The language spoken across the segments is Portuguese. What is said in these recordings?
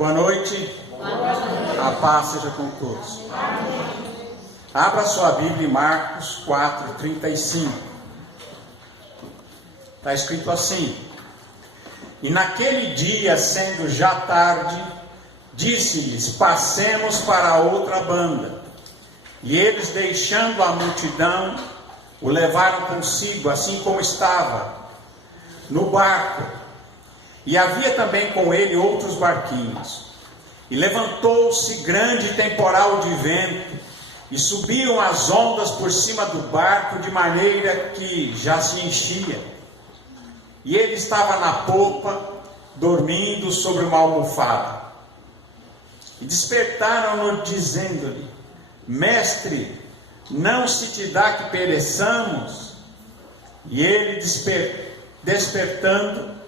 Boa noite. A paz seja com todos. Abra sua Bíblia em Marcos 4:35. Está escrito assim: E naquele dia, sendo já tarde, disse-lhes: passemos para a outra banda. E eles, deixando a multidão, o levaram consigo, assim como estava, no barco. E havia também com ele outros barquinhos. E levantou-se grande temporal de vento, e subiam as ondas por cima do barco, de maneira que já se enchia. E ele estava na popa, dormindo sobre uma almofada. E despertaram-no, dizendo-lhe: Mestre, não se te dá que pereçamos? E ele, despertando,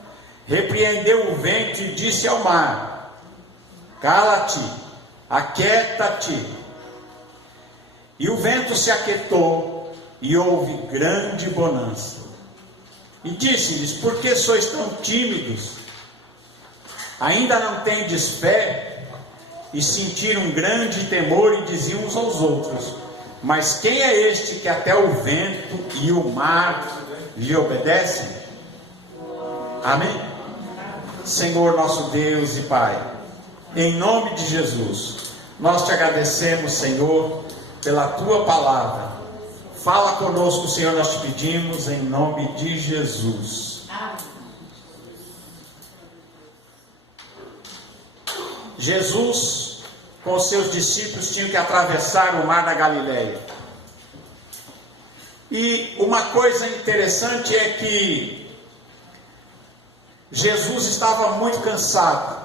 repreendeu o vento e disse ao mar: Cala-te, aquieta-te. E o vento se aquietou, e houve grande bonança. E disse-lhes: Por que sois tão tímidos? Ainda não tendes fé? E sentiram grande temor e diziam uns aos outros: Mas quem é este que até o vento e o mar lhe obedecem? Amém? Senhor nosso Deus e Pai, em nome de Jesus, nós te agradecemos, Senhor, pela tua palavra. Fala conosco, Senhor, nós te pedimos, em nome de Jesus. Jesus, com os seus discípulos, tinham que atravessar o mar da Galileia. E uma coisa interessante é que Jesus estava muito cansado.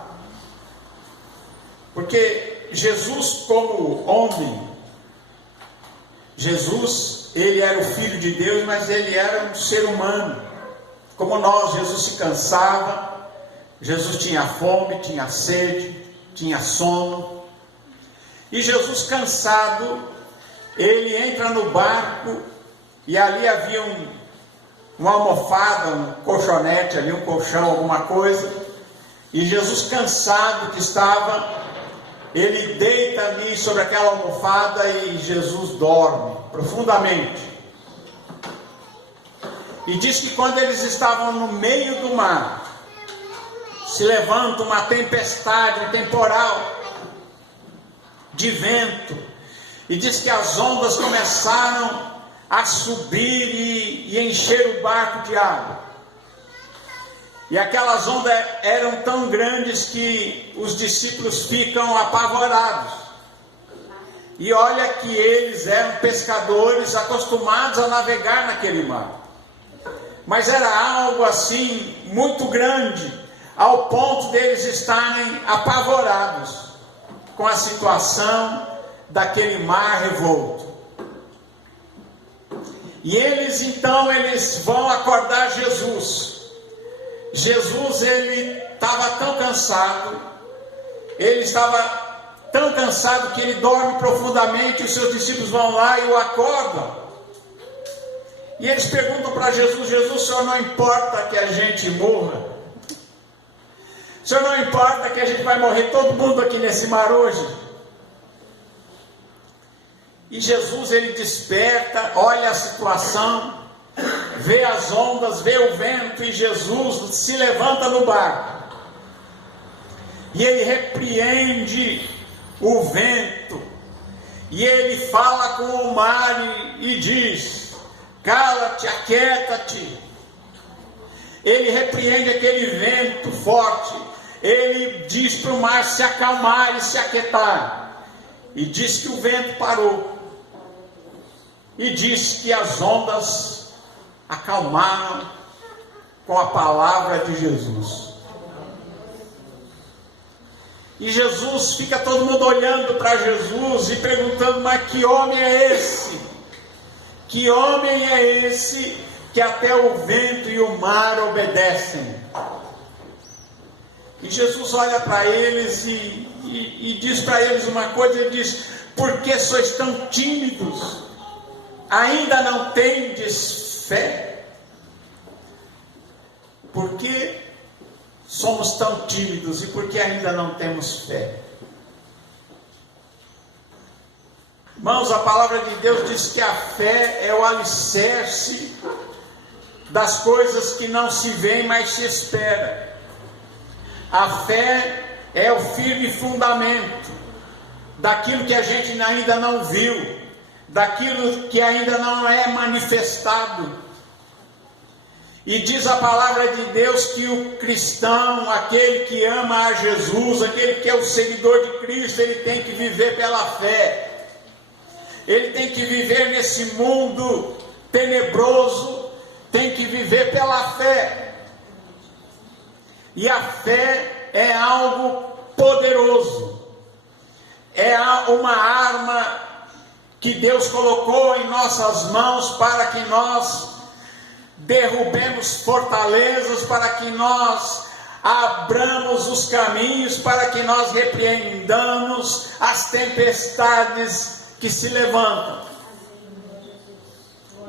Porque Jesus, como homem, Jesus, ele era o Filho de Deus, mas ele era um ser humano. Como nós, Jesus se cansava, Jesus tinha fome, tinha sede, tinha sono. E Jesus, cansado, ele entra no barco, e ali havia uma almofada, um colchonete ali, um colchão, alguma coisa. E Jesus, cansado que estava, ele deita ali sobre aquela almofada e Jesus dorme profundamente. E diz que quando eles estavam no meio do mar, se levanta uma tempestade, um temporal de vento, e diz que as ondas começaram a subir e encher o barco de água. E aquelas ondas eram tão grandes que os discípulos ficam apavorados. E olha que eles eram pescadores acostumados a navegar naquele mar. Mas era algo assim muito grande, ao ponto deles estarem apavorados com a situação daquele mar revolto. E eles então vão acordar Jesus. Jesus, ele estava tão cansado, que ele dorme profundamente. Os seus discípulos vão lá e o acordam. E eles perguntam para Jesus: Jesus, o Senhor não importa que a gente morra? O Senhor não importa que a gente vai morrer todo mundo aqui nesse mar hoje? E Jesus, ele desperta, olha a situação, vê as ondas, vê o vento, e Jesus se levanta no barco. E ele repreende o vento. E ele fala com o mar e diz: Cala-te, aquieta-te. Ele repreende aquele vento forte. Ele diz para o mar se acalmar e se aquietar. E diz que o vento parou. E diz que as ondas acalmaram com a palavra de Jesus. E Jesus, fica todo mundo olhando para Jesus e perguntando: mas que homem é esse? Que homem é esse que até o vento e o mar obedecem? E Jesus olha para eles e diz para eles uma coisa. Ele diz: por que sois tão tímidos? Ainda não tendes fé? Porque somos tão tímidos e por que ainda não temos fé? Irmãos, a palavra de Deus diz que a fé é o alicerce das coisas que não se veem, mas se espera. A fé é o firme fundamento daquilo que a gente ainda não viu, daquilo que ainda não é manifestado. E diz a palavra de Deus que o cristão, aquele que ama a Jesus, aquele que é o seguidor de Cristo, ele tem que viver pela fé. Ele tem que viver nesse mundo tenebroso, tem que viver pela fé. E a fé é algo poderoso. É uma arma que Deus colocou em nossas mãos para que nós derrubemos fortalezas, para que nós abramos os caminhos, para que nós repreendamos as tempestades que se levantam.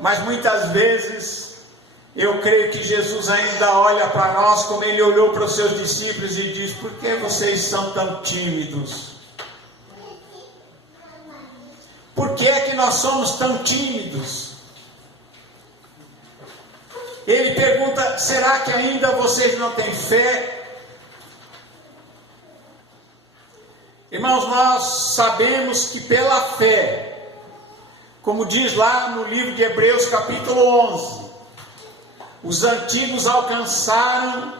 Mas muitas vezes eu creio que Jesus ainda olha para nós como ele olhou para os seus discípulos e diz: por que vocês são tão tímidos? Por que é que nós somos tão tímidos? Ele pergunta: será que ainda vocês não têm fé? Irmãos, nós sabemos que pela fé, como diz lá no livro de Hebreus capítulo 11, os antigos alcançaram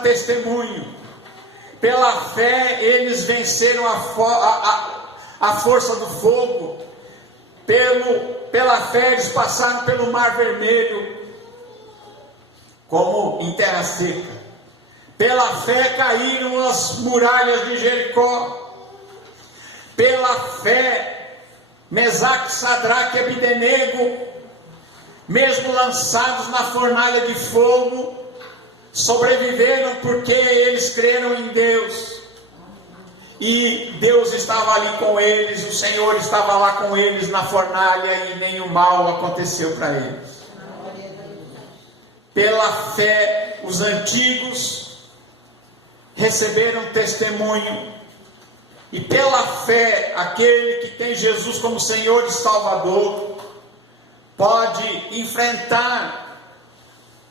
testemunho. Pela fé eles venceram a força do fogo. Pela fé eles passaram pelo mar vermelho como em terra seca. Pela fé caíram as muralhas de Jericó. Pela fé Mesaque, Sadraque e Abdenego, mesmo lançados na fornalha de fogo, sobreviveram porque eles creram em Deus. E Deus estava ali com eles, o Senhor estava lá com eles na fornalha e nenhum mal aconteceu para eles. Pela fé, os antigos receberam testemunho, e pela fé, aquele que tem Jesus como Senhor e Salvador, pode enfrentar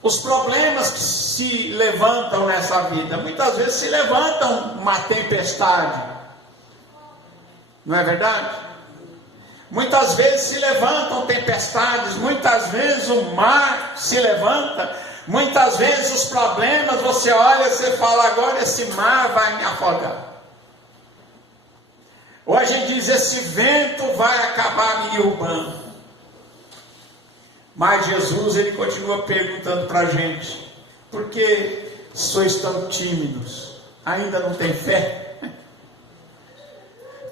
os problemas que se levantam nessa vida. Muitas vezes se levantam uma tempestade, não é verdade? Muitas vezes se levantam tempestades, muitas vezes o mar se levanta, muitas vezes os problemas, você olha e você fala: agora esse mar vai me afogar. Ou a gente diz: esse vento vai acabar me derrubando. Mas Jesus, ele continua perguntando para a gente: por que sois tão tímidos? Ainda não tem fé?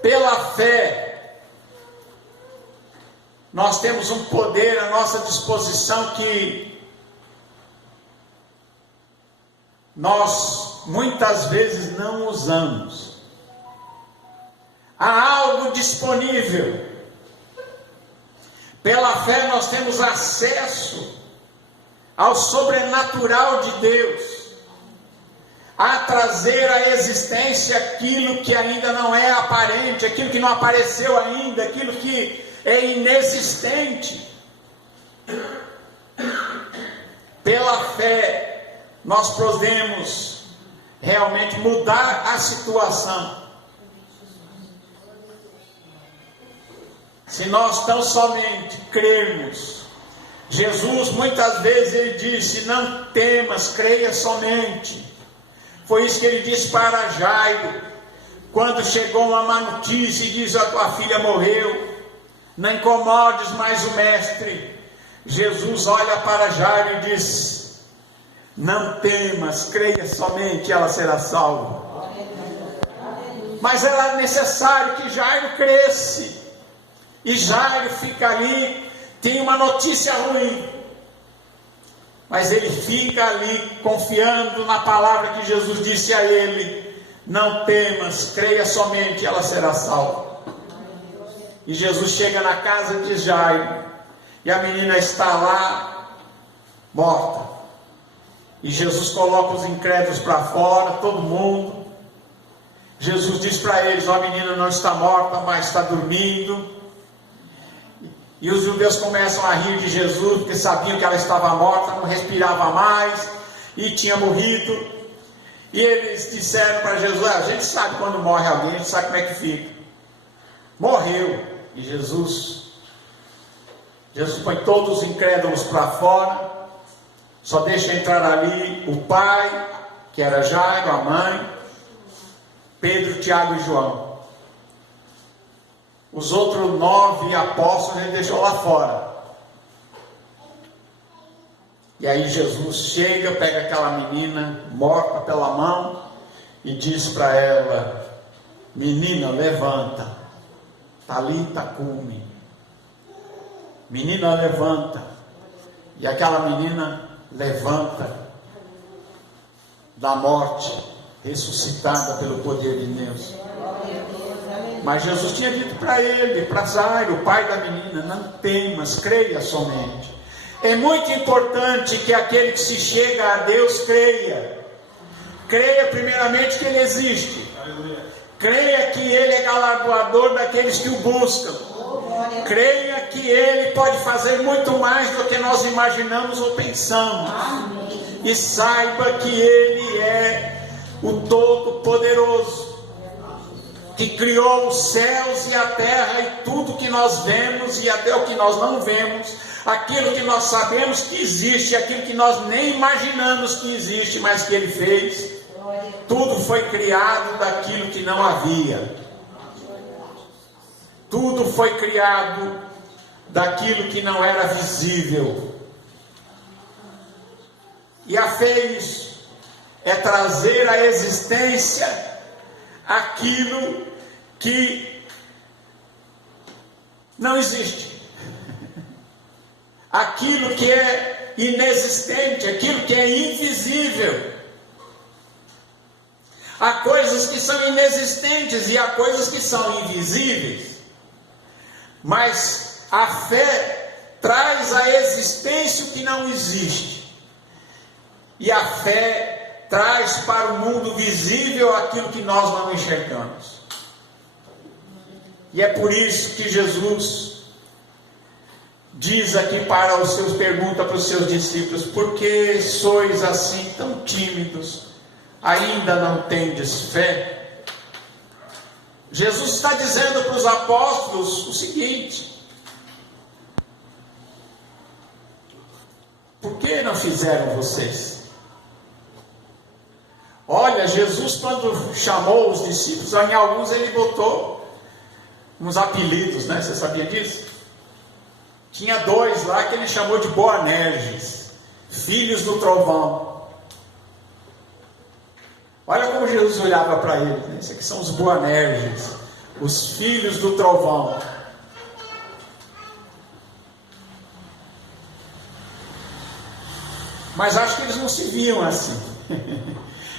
Pela fé, nós temos um poder à nossa disposição que nós muitas vezes não usamos. Há algo disponível. Pela fé nós temos acesso ao sobrenatural de Deus, a trazer à existência aquilo que ainda não é aparente, aquilo que não apareceu ainda, aquilo que é inexistente. Pela fé nós podemos realmente mudar a situação. Se nós tão somente crermos. Jesus muitas vezes ele disse: não temas, creia somente. Foi isso que ele disse para Jairo, quando chegou uma má notícia e diz: a tua filha morreu, não incomodes mais o mestre. Jesus olha para Jairo e diz: não temas, creia somente, ela será salva. Mas era necessário que Jairo cresce. E Jairo fica ali, tem uma notícia ruim, mas ele fica ali confiando na palavra que Jesus disse a ele: não temas, creia somente, ela será salva. E Jesus chega na casa de Jairo, e a menina está lá, morta. E Jesus coloca os incrédulos para fora, todo mundo. Jesus diz para eles: ó, a menina não está morta, mas está dormindo. E os judeus começam a rir de Jesus, porque sabiam que ela estava morta, não respirava mais e tinha morrido. E eles disseram para Jesus: a gente sabe quando morre alguém, a gente sabe como é que fica. Morreu. E Jesus põe todos os incrédulos para fora, só deixa entrar ali o pai, que era Jairo, a mãe, Pedro, Tiago e João. Os outros 9 apóstolos ele deixou lá fora. E aí Jesus chega, pega aquela menina morta pela mão e diz para ela: menina, levanta. Talita cumi. Menina, levanta. E aquela menina levanta da morte, ressuscitada pelo poder de Deus. Mas Jesus tinha dito para ele, para Jairo, o pai da menina: não temas, creia somente. É muito importante que aquele que se chega a Deus creia. Creia primeiramente que Ele existe. Creia que Ele é galardoador daqueles que o buscam. Creia que Ele pode fazer muito mais do que nós imaginamos ou pensamos. E saiba que Ele é o Todo-Poderoso, que criou os céus e a terra e tudo que nós vemos e até o que nós não vemos, aquilo que nós sabemos que existe, aquilo que nós nem imaginamos que existe, mas que Ele fez. Tudo foi criado daquilo que não havia. Tudo foi criado daquilo que não era visível. E a fé é isso, é trazer à existência aquilo que não existe, aquilo que é inexistente, aquilo que é invisível. Há coisas que são inexistentes e há coisas que são invisíveis, mas a fé traz à existência o que não existe, e a fé traz para o mundo visível aquilo que nós não enxergamos. E é por isso que Jesus diz aqui para os seus, pergunta para os seus discípulos: por que sois assim tão tímidos? Ainda não tendes fé? Jesus está dizendo para os apóstolos o seguinte: por que não fizeram vocês? Olha, Jesus, quando chamou os discípulos, em alguns ele botou uns apelidos, né? Você sabia disso? Tinha 2 lá que ele chamou de Boanerges, filhos do trovão. Olha como Jesus olhava para eles, né? Esses aqui são os Boanerges, os filhos do trovão. Mas acho que eles não se viam assim.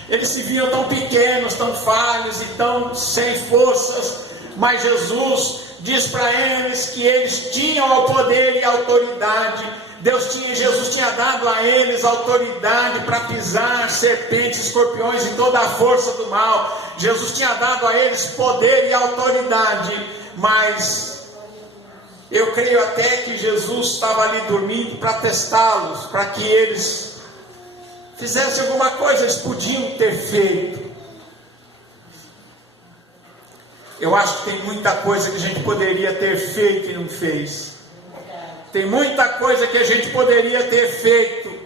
Eles se viam tão pequenos, tão falhos e tão sem forças. Mas Jesus diz para eles que eles tinham o poder e a autoridade. Jesus tinha dado a eles autoridade para pisar serpentes, escorpiões e toda a força do mal. Jesus tinha dado a eles poder e autoridade. Mas eu creio até que Jesus estava ali dormindo para testá-los, para que eles fizessem alguma coisa. Eles podiam ter feito. Eu acho que tem muita coisa que a gente poderia ter feito e não fez. Tem muita coisa que a gente poderia ter feito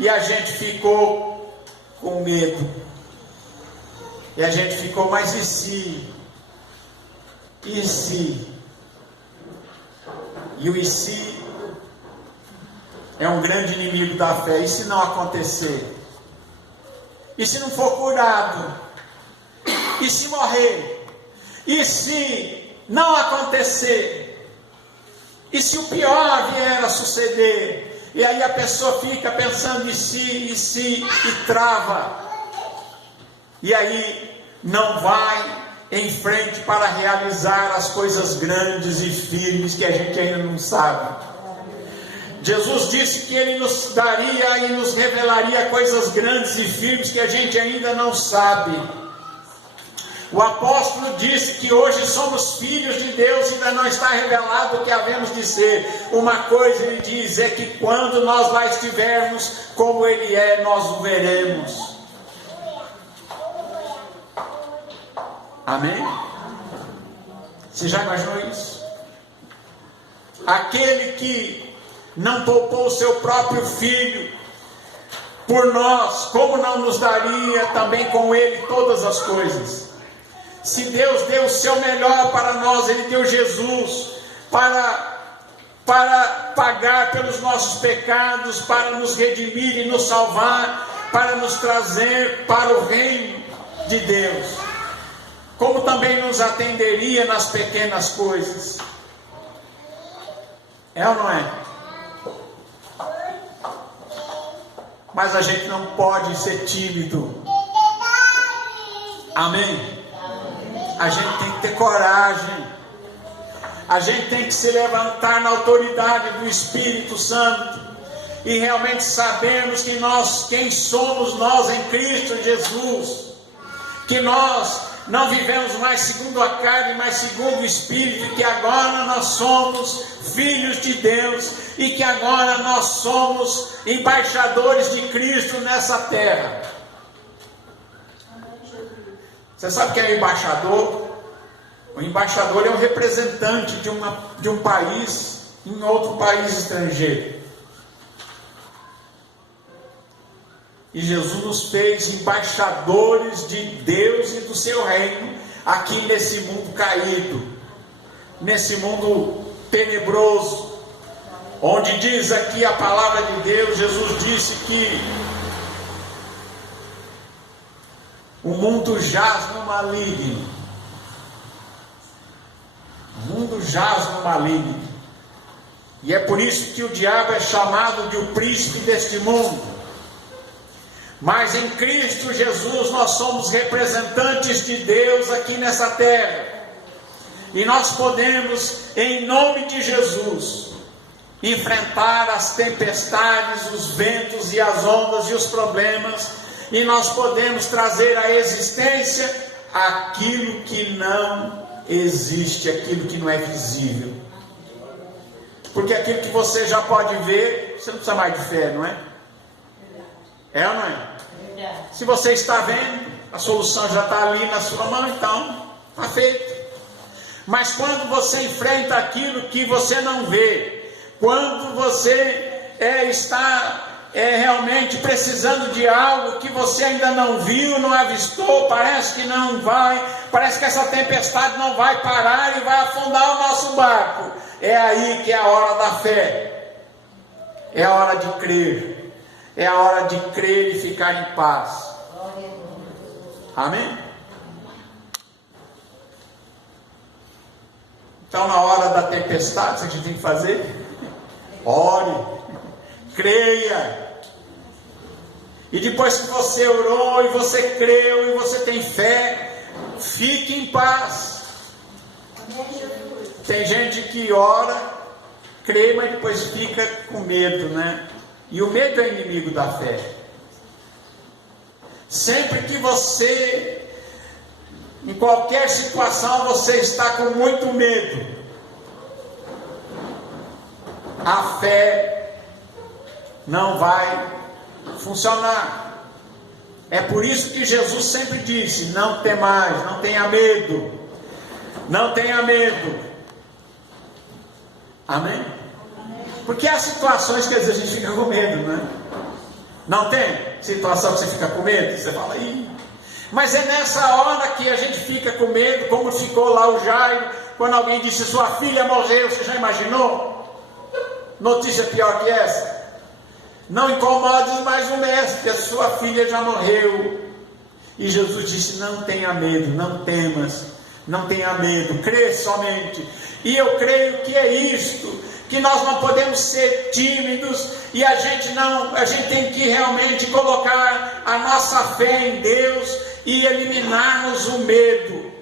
e a gente ficou com medo. E a gente ficou: mas e se? E se? E o e se é um grande inimigo da fé. E se não acontecer? E se não for curado? E se morrer? E se não acontecer? E se o pior vier a suceder? E aí a pessoa fica pensando e trava. E aí não vai em frente para realizar as coisas grandes e firmes que a gente ainda não sabe. Jesus disse que Ele nos daria e nos revelaria coisas grandes e firmes que a gente ainda não sabe. O apóstolo disse que hoje somos filhos de Deus e ainda não está revelado o que havemos de ser. Uma coisa Ele diz é que quando nós lá estivermos como Ele é, nós o veremos. Amém? Você já imaginou isso? Aquele que não poupou o seu próprio filho por nós, como não nos daria também com Ele todas as coisas? Se Deus deu o seu melhor para nós, Ele deu Jesus para pagar pelos nossos pecados, para nos redimir e nos salvar, para nos trazer para o reino de Deus. Como também nos atenderia nas pequenas coisas. É ou não é? Mas a gente não pode ser tímido. Amém? A gente tem que ter coragem. A gente tem que se levantar na autoridade do Espírito Santo. E realmente sabermos que quem somos nós em Cristo Jesus. Que nós não vivemos mais segundo a carne, mas segundo o Espírito. E que agora nós somos filhos de Deus. E que agora nós somos embaixadores de Cristo nessa terra. Você sabe o que é embaixador? O embaixador é um representante de um país em outro país estrangeiro. E Jesus nos fez embaixadores de Deus e do seu reino aqui nesse mundo caído, nesse mundo tenebroso, onde diz aqui a palavra de Deus. Jesus disse que o mundo jaz no maligno. O mundo jaz no maligno. E é por isso que o diabo é chamado de o príncipe deste mundo. Mas em Cristo Jesus nós somos representantes de Deus aqui nessa terra. E nós podemos, em nome de Jesus, enfrentar as tempestades, os ventos e as ondas e os problemas. E nós podemos trazer à existência aquilo que não existe, aquilo que não é visível. Porque aquilo que você já pode ver, você não precisa mais de fé, não é? É ou não é? Se você está vendo, a solução já está ali na sua mão, então está feito. Mas quando você enfrenta aquilo que você não vê, quando você está realmente precisando de algo que você ainda não viu, não avistou, parece que não vai, parece que essa tempestade não vai parar e vai afundar o nosso barco. É aí que é a hora da fé, é a hora de crer, é a hora de crer e ficar em paz. Amém? Então, na hora da tempestade, o que a gente tem que fazer? Ore. Creia. E depois que você orou e você creu e você tem fé, fique em paz. Tem gente que ora, crê, mas depois fica com medo, né? E o medo é inimigo da fé. Sempre que você, em qualquer situação, você está com muito medo, a fé não vai funcionar. É por isso que Jesus sempre disse: não temais, não tenha medo, não tenha medo. Amém? Porque há situações que às vezes a gente fica com medo, né? Não tem situação que você fica com medo? Você fala, ih. Mas é nessa hora que a gente fica com medo, como ficou lá o Jairo, quando alguém disse: sua filha morreu. Você já imaginou? Notícia pior que essa. Não incomode mais o mestre, a sua filha já morreu. E Jesus disse: não tenha medo, não temas, não tenha medo, crê somente. E eu creio que é isto, que nós não podemos ser tímidos, e a gente tem que realmente colocar a nossa fé em Deus e eliminarmos o medo,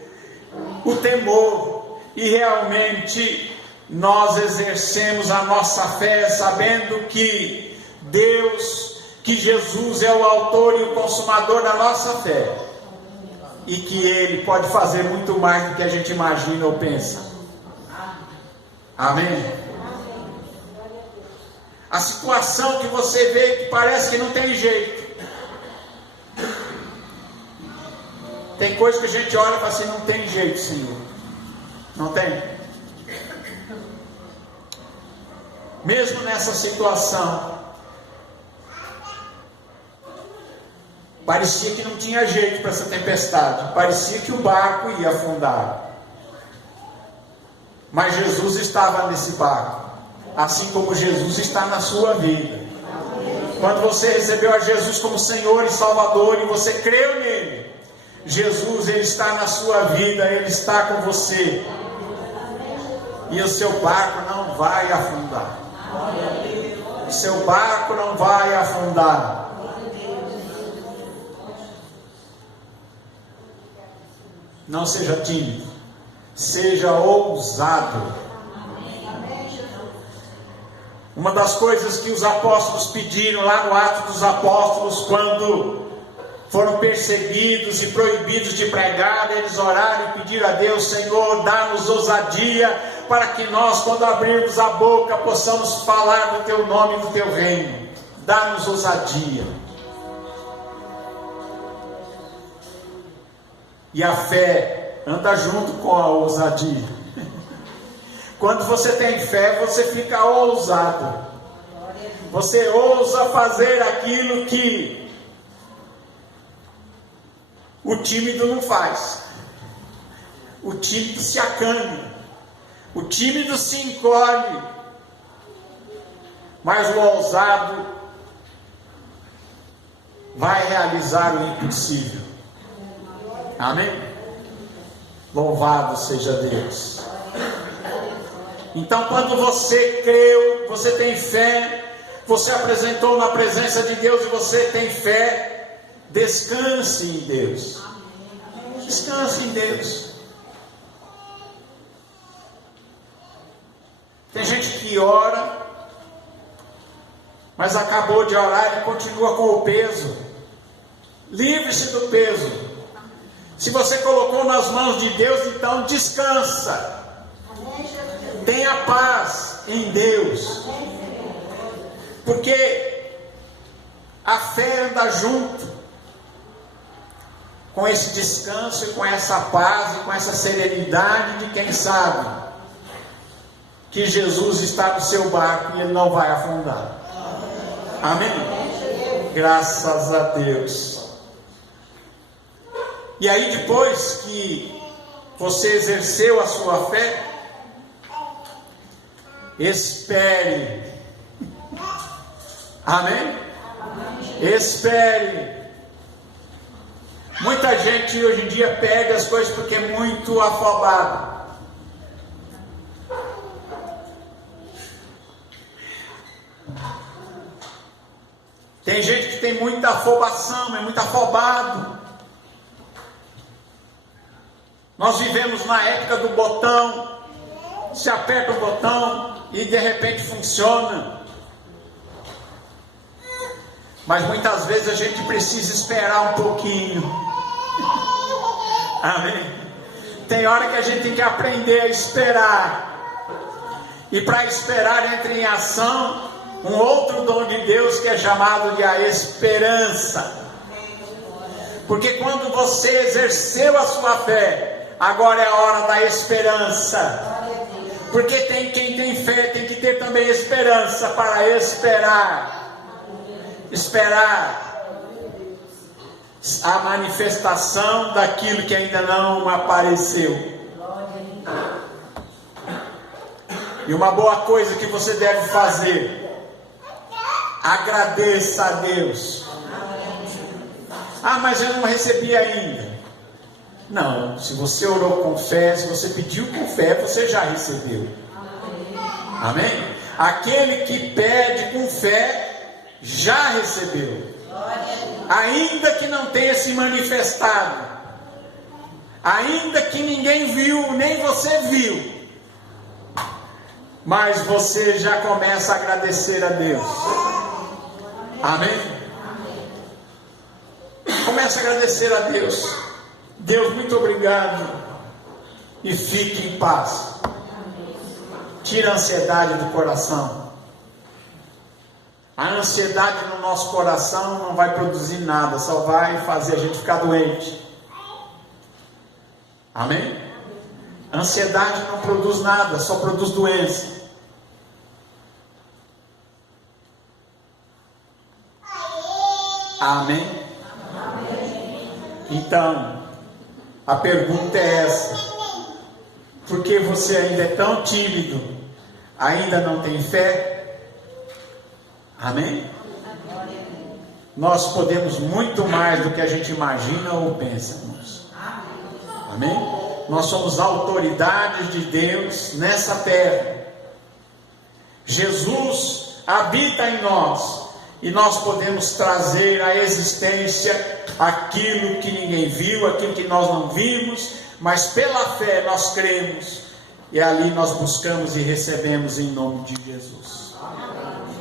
o temor, e realmente nós exercemos a nossa fé sabendo que Deus, que Jesus é o autor e o consumador da nossa fé, e que Ele pode fazer muito mais do que a gente imagina ou pensa. Amém? A situação que você vê que parece que não tem jeito. Tem coisa que a gente olha e fala assim, não tem jeito, Senhor. Não tem? Mesmo nessa situação, parecia que não tinha jeito para essa tempestade. Parecia que o barco ia afundar. Mas Jesus estava nesse barco. Assim como Jesus está na sua vida. Quando você recebeu a Jesus como Senhor e Salvador e você creu nele, Jesus, Ele está na sua vida, Ele está com você. E o seu barco não vai afundar. O seu barco não vai afundar. Não seja tímido, seja ousado. Uma das coisas que os apóstolos pediram lá no Atos dos Apóstolos, quando foram perseguidos e proibidos de pregar, eles oraram e pediram a Deus: Senhor, dá-nos ousadia, para que nós, quando abrirmos a boca, possamos falar do Teu nome e do Teu reino. Dá-nos ousadia. E a fé anda junto com a ousadia. Quando você tem fé, você fica ousado. Você ousa fazer aquilo que o tímido não faz. O tímido se acanha. O tímido se encolhe. Mas o ousado vai realizar o impossível. Amém? Louvado seja Deus. Então, quando você creu, você tem fé, você apresentou na presença de Deus e você tem fé, descanse em Deus. Descanse em Deus. Tem gente que ora, mas acabou de orar e continua com o peso. Livre-se do peso. Se você colocou nas mãos de Deus, então descansa. Tenha paz em Deus. Porque a fé anda junto com esse descanso e com essa paz e com essa serenidade de quem sabe que Jesus está no seu barco e ele não vai afundar. Amém? Graças a Deus. E aí, depois que você exerceu a sua fé, espere. Amém? Espere. Muita gente hoje em dia pega as coisas porque é muito afobado. Tem gente que tem muita afobação, é muito afobado. Nós vivemos na época do botão. Se aperta o botão e de repente funciona. Mas muitas vezes a gente precisa esperar um pouquinho. Amém? Tem hora que a gente tem que aprender a esperar. E para esperar entra em ação um outro dom de Deus que é chamado de a esperança. Porque quando você exerceu a sua fé, agora é a hora da esperança. Porque quem tem fé tem que ter também esperança para esperar. Esperar a manifestação daquilo que ainda não apareceu. E uma boa coisa que você deve fazer: agradeça a Deus. Ah, mas eu não recebi ainda. Não, se você orou com fé, se você pediu com fé, você já recebeu. Amém? Aquele que pede com fé, já recebeu. Ainda que não tenha se manifestado, ainda que ninguém viu, nem você viu, mas você já começa a agradecer a Deus. Amém? Comece a agradecer a Deus. Deus, muito obrigado. E fique em paz. Tira a ansiedade do coração. A ansiedade no nosso coração não vai produzir nada, só vai fazer a gente ficar doente. Amém? A ansiedade não produz nada, só produz doença. Amém? Então, a pergunta é essa: por que você ainda é tão tímido? Ainda não tem fé? Amém? Nós podemos muito mais do que a gente imagina ou pensa, irmãos. Amém? Nós somos autoridades de Deus nessa terra. Jesus habita em nós e nós podemos trazer à existência aquilo que ninguém viu, aquilo que nós não vimos, mas pela fé nós cremos e ali nós buscamos e recebemos em nome de Jesus.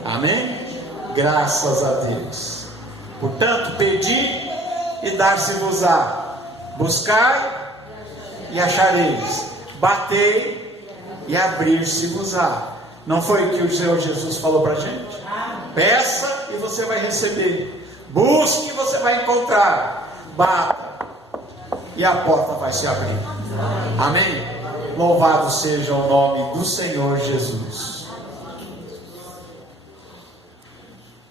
Amém? Graças a Deus. Portanto, pedi e dar-se-vos-á. Buscai e achareis. Batei e abrir-se-vos-á. Não foi o que o Senhor Jesus falou para a gente? Peça e você vai receber. Busque e você vai encontrar. Bata e a porta vai se abrir. Amém? Louvado seja o nome do Senhor Jesus.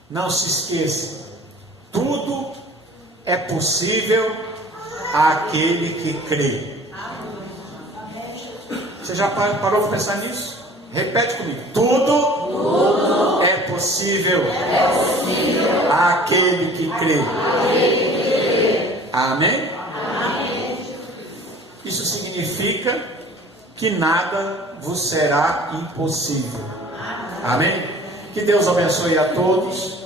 Não se esqueça, tudo é possível àquele que crê. Você já parou para pensar nisso? Repete comigo. Tudo é possível àquele que crê. Amém? Isso significa que nada vos será impossível. Amém? Que Deus abençoe a todos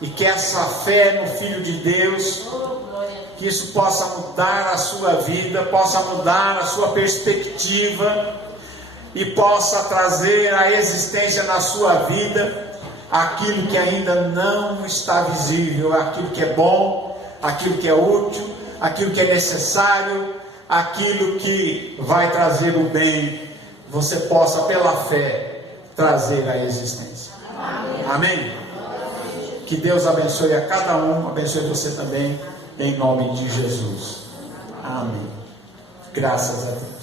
e que essa fé no Filho de Deus, que isso possa mudar a sua vida, possa mudar a sua perspectiva e possa trazer à existência na sua vida aquilo que ainda não está visível, aquilo que é bom, aquilo que é útil, aquilo que é necessário, aquilo que vai trazer o bem, você possa pela fé trazer à existência. Amém? Que Deus abençoe a cada um, abençoe você também, em nome de Jesus. Amém. Graças a Deus.